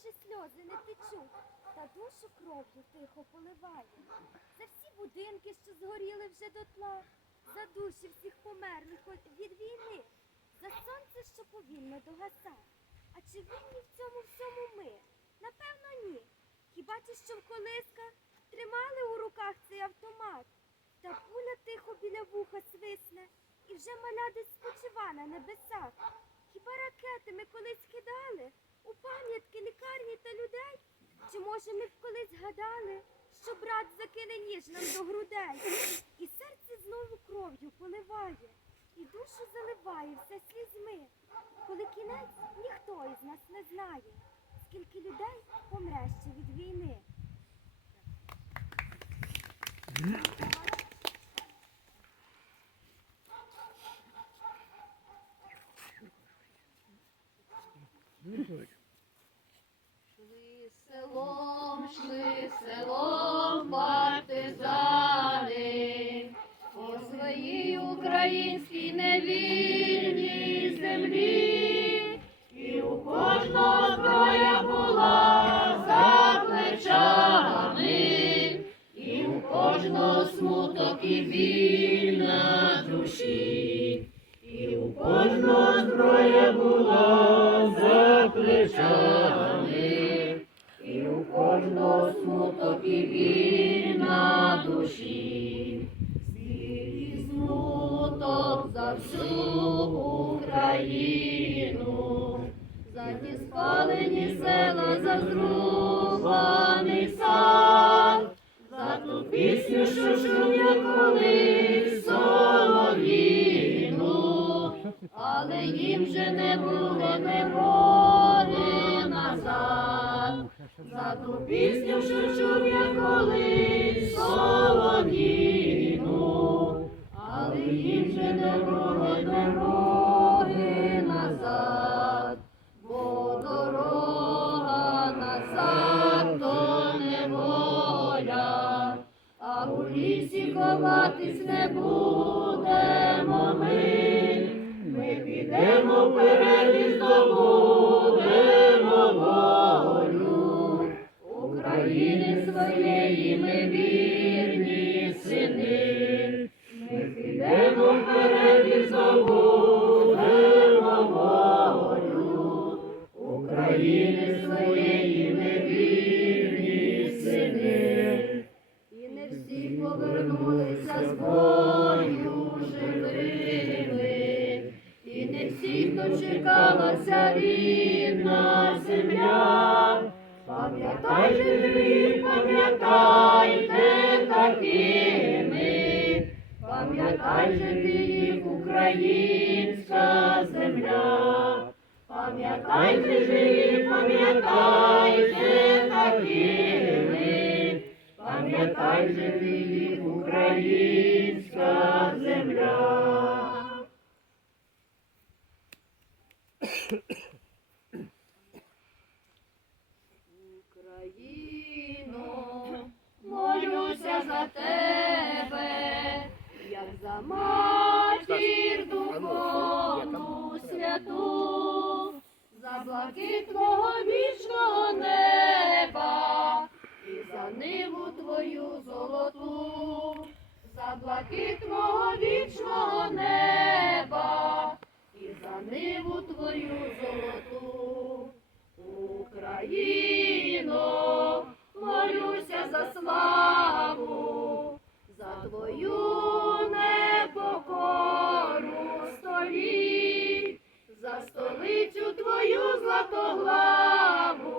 більше сльози не течуть, та душу кров'ю тихо поливає. За всі будинки, що згоріли вже дотла, за душі всіх померлих від війни, за сонце, що повільно догаса. А чи винні в цьому всьому ми? Напевно, ні. Хіба ті, що в колисках тримали у руках цей автомат? Та пуля тихо біля вуха свисне, і вже маля десь спочива на небесах. Хіба ракети ми колись кидали у пам'ятки лікарні та людей? Чи може ми б колись гадали, що брат закине ніж нам до грудей? І серце знову кров'ю поливає, і душу заливає все слізьми, коли кінець ніхто із нас не знає, скільки людей помре ще від війни. Шли селом, шли селом партизани, по своїй українській невільній землі, всю Україну, за ті спалені села, за зрубаний сад, за ту пісню, що чув я колись солов'їну, але їм же не буде дороги назад. За ту пісню, що чув я колись солов'їну, їм же дорога, буде Пам'ятай пам'ятайте такими, пам'ятай же ти їх українська земля. Пам'ятайте же і пам'ятайте такими, пам'ятай же ти їх українська земля. За блакитного вічного неба і за ниву твою золоту, за блакитного вічного неба і за ниву твою золоту. Україно, молюся за славу, за твою столицю твою златоглаву,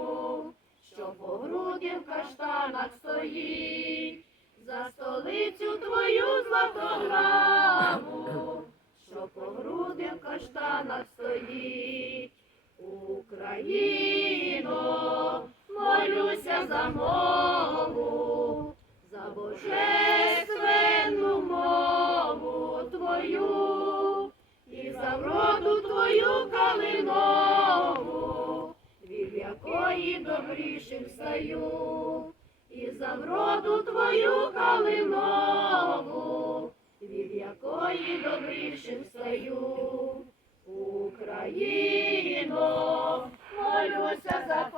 що по груді в каштанах стоїть, за столицю твою златоглаву, що по груди в каштанах стоїть. Україно, молюся за мову, добрішим стаю, і за вроду твою калинову, від якої добрішим стаю. Україно, молюся за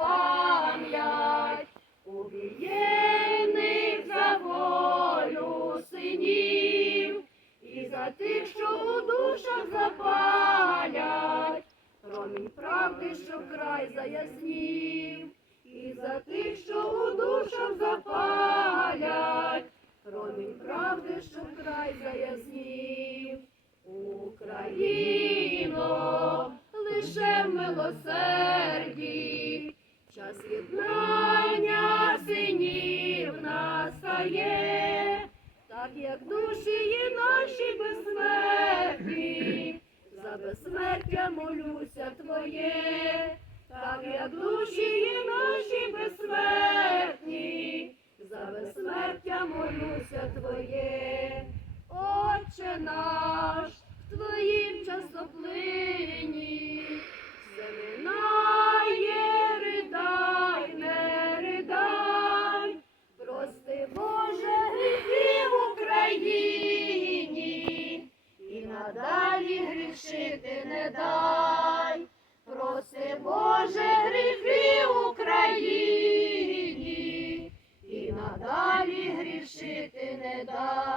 є, так як душі є наші безсмертні, за безсмертя молюся твоє, Отче наш в твоїм часоплині. грішити не дай.